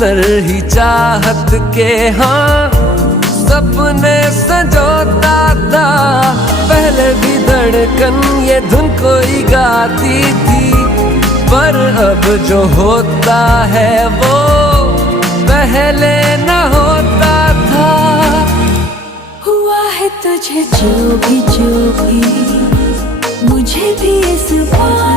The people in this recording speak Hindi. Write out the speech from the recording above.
अक्सर ही चाहत के हाँ सपने संजोता था। पहले भी धड़कन ये धुन कोई गाती थी, पर अब जो होता है वो पहले न होता था। हुआ है तुझे जो भी मुझे भी इस बार